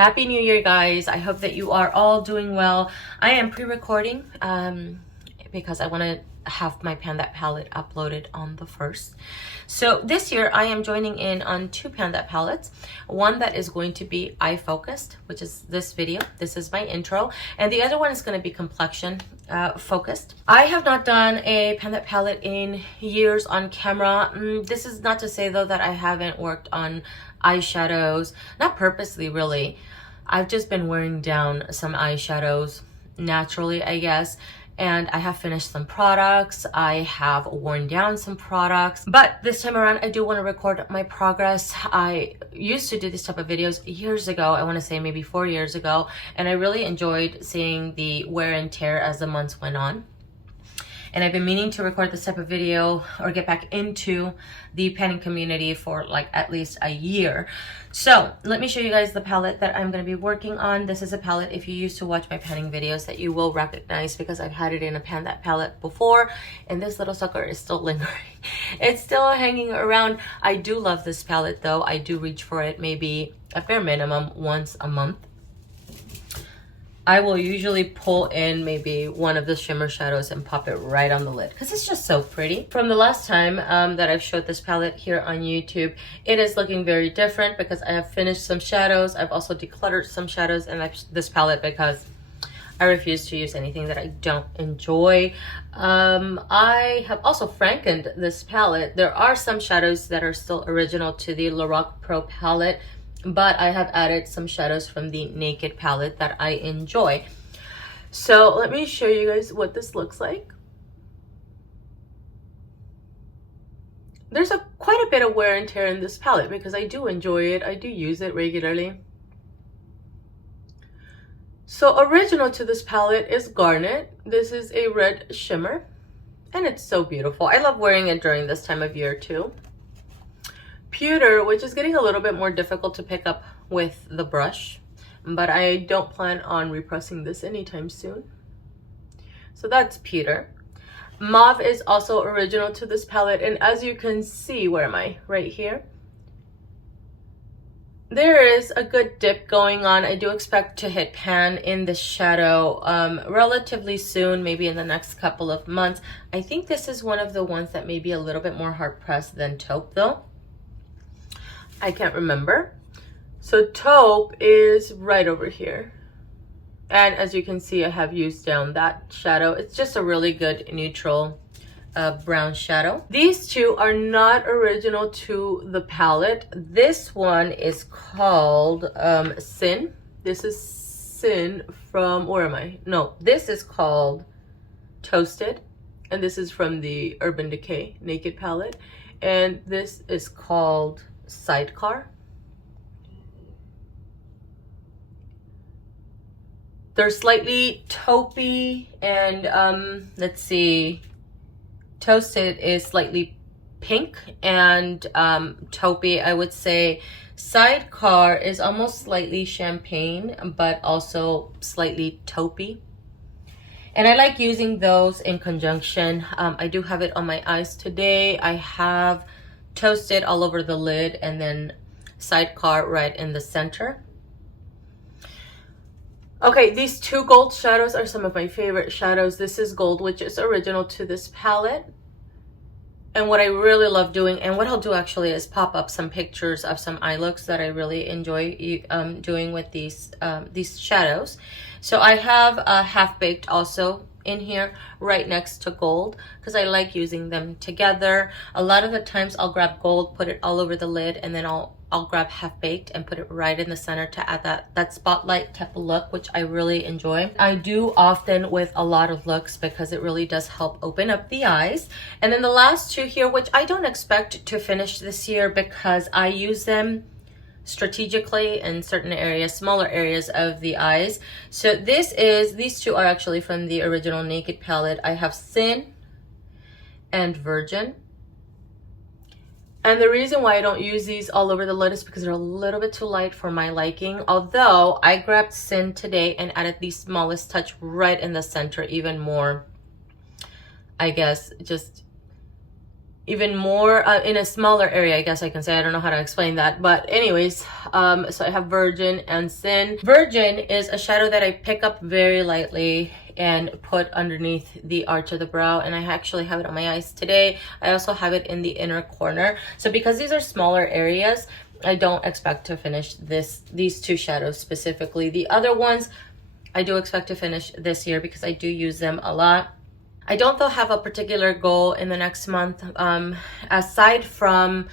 Happy New Year, guys. I hope that you are all doing well. I am pre-recording because I want to have my Pan That palette uploaded on the 1st. So this year I am joining in on two Pan That palettes. One that is going to be eye focused, which is this video. This is my intro. And the other one is going to be complexion focused. I have not done a Pan That palette in years on camera. This is not to say though that I haven't worked on eyeshadows, not purposely really. I've just been wearing down some eyeshadows naturally, I guess. And I have finished some products. I have worn down some products. But this time around, I do want to record my progress. I used to do this type of videos years ago. I want to say maybe 4 years ago. And I really enjoyed seeing the wear and tear as the months went on. And I've been meaning to record this type of video or get back into the panning community for like at least a year. So let me show you guys the palette that I'm going to be working on. This is a palette, if you used to watch my panning videos, that you will recognize because I've had it in a Pan That palette before. And this little sucker is still lingering. It's still hanging around. I do love this palette though. I do reach for it maybe a bare minimum once a month. I will usually pull in maybe one of the shimmer shadows and pop it right on the lid because it's just so pretty. From the last time that I've showed this palette here on YouTube, it is looking very different because I have finished some shadows. I've also decluttered some shadows in this palette because I refuse to use anything that I don't enjoy. I have also frankened this palette. There are some shadows that are still original to the Lorac Pro Palette, but I have added some shadows from the Naked palette that I enjoy. So let me show you guys what this looks like. There's quite a bit of wear and tear in this palette because I do enjoy it. I do use it regularly. So original to this palette is Garnet. This is a red shimmer and it's so beautiful. I love wearing it during this time of year too. Pewter, which is getting a little bit more difficult to pick up with the brush, but I don't plan on repressing this anytime soon. So that's pewter. Mauve is also original to this palette, and as you can see, where am I? Right here. There is a good dip going on. I do expect to hit pan in the shadow relatively soon, maybe in the next couple of months. I think this is one of the ones that may be a little bit more hard pressed than taupe though. I can't remember. So taupe is right over here. And as you can see, I have used down that shadow. It's just a really good neutral brown shadow. These two are not original to the palette. This one is called Sin. This is Sin from, where am I? No, this is called Toasted. And this is from the Urban Decay Naked palette. And this is called Sidecar. They're slightly taupey and let's see, Toasted is slightly pink and taupey, I would say. Sidecar is almost slightly champagne but also slightly taupey. And I like using those in conjunction. I do have it on my eyes today. I have Toasted all over the lid and then Sidecar right in the center. Okay, these two gold shadows are some of my favorite shadows. This is gold, which is original to this palette. And what I really love doing, and what I'll do actually, is pop up some pictures of some eye looks that I really enjoy doing with these shadows. So I have Half Baked also in here right next to gold because I like using them together. A lot of the times I'll grab gold, put it all over the lid, and then I'll grab Half Baked and put it right in the center to add that spotlight type of look, which I really enjoy. I do often with a lot of looks because it really does help open up the eyes. And then the last two here, which I don't expect to finish this year because I use them strategically in certain areas, smaller areas of the eyes. So these two are actually from the original Naked palette. I have Sin and Virgin. And the reason why I don't use these all over the lid is because they're a little bit too light for my liking. Although I grabbed Sin today and added the smallest touch right in the center, even more, I guess, just even more in a smaller area, I guess I can say. I don't know how to explain that, but anyways, so I have Virgin and Sin. Virgin is a shadow that I pick up very lightly and put underneath the arch of the brow, and I actually have it on my eyes today. I also have it in the inner corner. So because these are smaller areas, I don't expect to finish these two shadows specifically. The other ones I do expect to finish this year because I do use them a lot. I don't though have a particular goal in the next month, aside from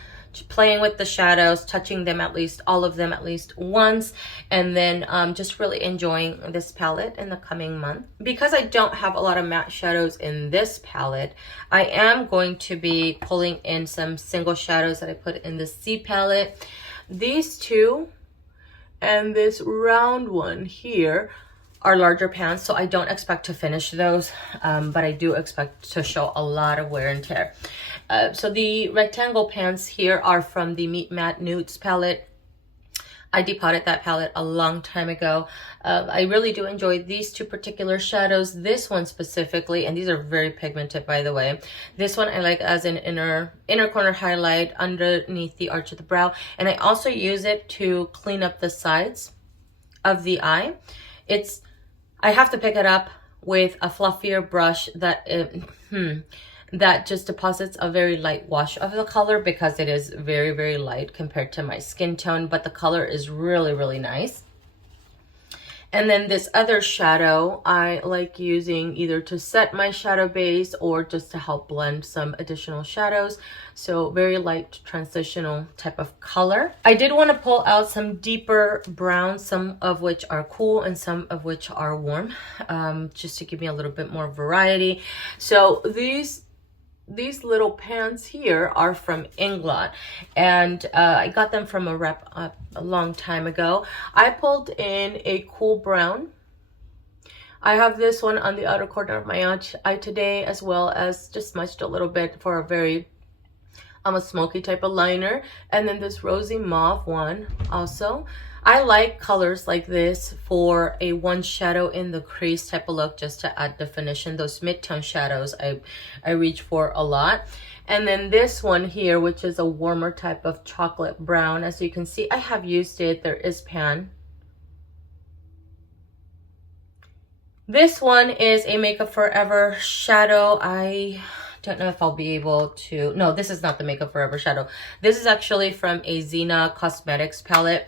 playing with the shadows, touching them at least, all of them at least once, and then just really enjoying this palette in the coming month. Because I don't have a lot of matte shadows in this palette, I am going to be pulling in some single shadows that I put in the C palette. These two and this round one here are larger pans, so I don't expect to finish those, but I do expect to show a lot of wear and tear. So the rectangle pans here are from the Meet Matte Nudes palette. I depotted that palette a long time ago. I really do enjoy these two particular shadows. This one specifically, and these are very pigmented, by the way. This one I like as an inner corner highlight underneath the arch of the brow, and I also use it to clean up the sides of the eye. I have to pick it up with a fluffier brush that that just deposits a very light wash of the color, because it is very, very light compared to my skin tone, but the color is really, really nice. And then this other shadow I like using either to set my shadow base or just to help blend some additional shadows. So very light transitional type of color. I did want to pull out some deeper browns, some of which are cool and some of which are warm, just to give me a little bit more variety. So these little pans here are from Ingot, and I got them from a rep a long time ago. I pulled in a cool brown. I have this one on the outer corner of my eye today, as well as just smudged a little bit for a very almost smoky type of liner, and then this rosy mauve one also. I like colors like this for a one shadow in the crease type of look, just to add definition. Those mid-tone shadows I reach for a lot. And then this one here, which is a warmer type of chocolate brown. As you can see, I have used it. There is pan. This one is a Makeup Forever shadow. I don't know if I'll be able to... No, this is not the Makeup Forever shadow. This is actually from a Senna Cosmetics palette.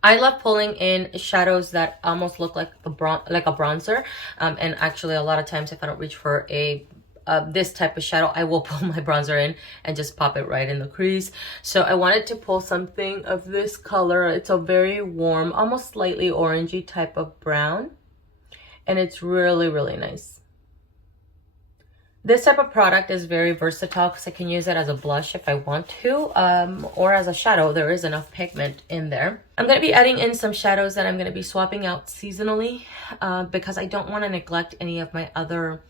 I love pulling in shadows that almost look like a bronzer, and actually a lot of times if I don't reach for this type of shadow, I will pull my bronzer in and just pop it right in the crease. So I wanted to pull something of this color. It's a very warm, almost slightly orangey type of brown, and it's really, really nice. This type of product is very versatile because I can use it as a blush if I want to, or as a shadow. There is enough pigment in there. I'm going to be adding in some shadows that I'm going to be swapping out seasonally, because I don't want to neglect any of my other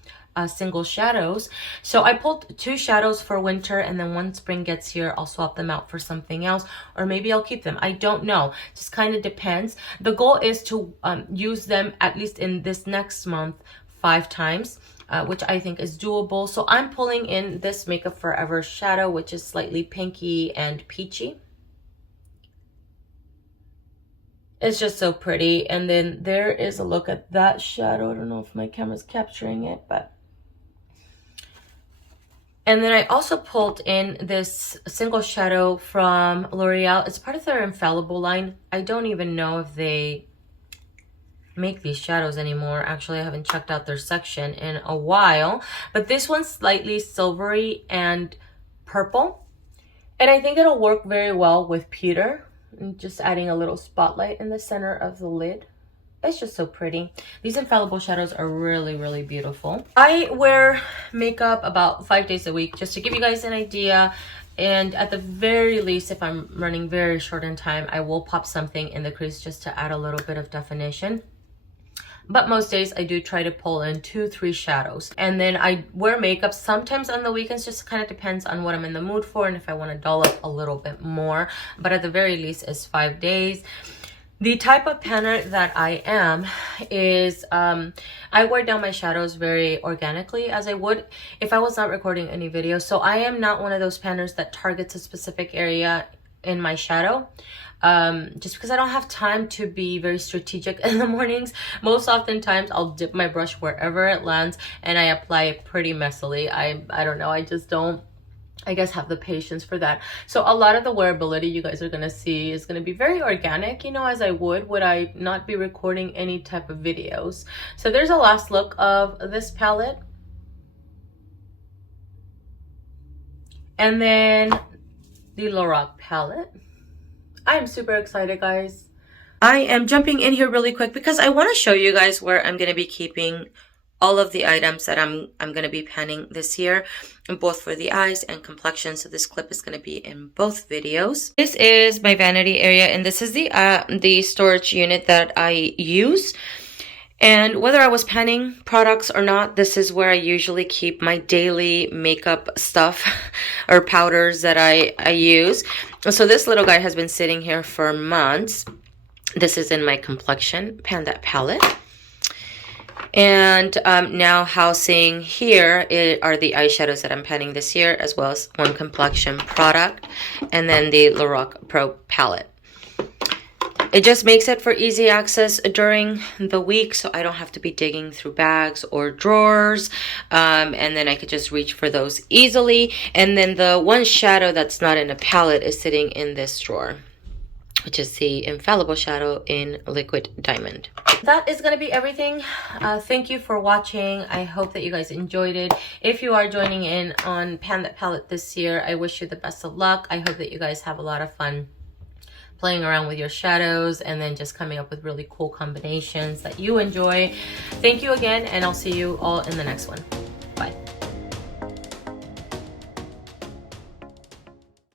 single shadows. So I pulled two shadows for winter, and then when spring gets here, I'll swap them out for something else, or maybe I'll keep them. I don't know. Just kind of depends. The goal is to use them at least in this next month 5 times. Which I think is doable. So I'm pulling in this Makeup Forever shadow, which is slightly pinky and peachy. It's just so pretty. And then there is a look at that shadow. I don't know if my camera's capturing it, but... And then I also pulled in this single shadow from L'Oreal. It's part of their Infallible line. I don't even know if they make these shadows anymore. Actually, I haven't checked out their section in a while, but this one's slightly silvery and purple, and I think it'll work very well with Peter. And just adding a little spotlight in the center of the lid. It's just so pretty. These Infallible shadows are really, really beautiful. I wear makeup about 5 days a week, just to give you guys an idea. And at the very least, if I'm running very short in time, I will pop something in the crease just to add a little bit of definition. But most days I do try to pull in 2-3 shadows. And then I wear makeup sometimes on the weekends, just kind of depends on what I'm in the mood for and if I want to doll up a little bit more. But at the very least, it's 5 days. The type of panner that I am is I wear down my shadows very organically, as I would if I was not recording any video. So I am not one of those panners that targets a specific area in my shadow, just because I don't have time to be very strategic in the mornings. Most oftentimes I'll dip my brush wherever it lands and I apply it pretty messily. I don't know, I just don't, I guess, have the patience for that. So a lot of the wearability you guys are going to see is going to be very organic, you know, as I would I not be recording any type of videos. So there's a last look of this palette. And then the Lorac palette. I am super excited, guys. I am jumping in here really quick because I want to show you guys where I'm going to be keeping all of the items that I'm going to be panning this year, both for the eyes and complexion. So this clip is going to be in both videos. This is my vanity area, and this is the storage unit that I use. And whether I was panning products or not, this is where I usually keep my daily makeup stuff or powders that I use. So this little guy has been sitting here for months. This is in my complexion Panda palette. And now housing here are the eyeshadows that I'm panning this year, as well as one complexion product, and then the Lorac Pro Palette. It just makes it for easy access during the week, so I don't have to be digging through bags or drawers, and then I could just reach for those easily. And then the one shadow that's not in a palette is sitting in this drawer, which is the Infallible shadow in Liquid Diamond. That is going to be everything. Thank you for watching. I hope that you guys enjoyed it. If you are joining in on Pan That Palette this year, I wish you the best of luck. I hope that you guys have a lot of fun playing around with your shadows and then just coming up with really cool combinations that you enjoy. Thank you again, and I'll see you all in the next one.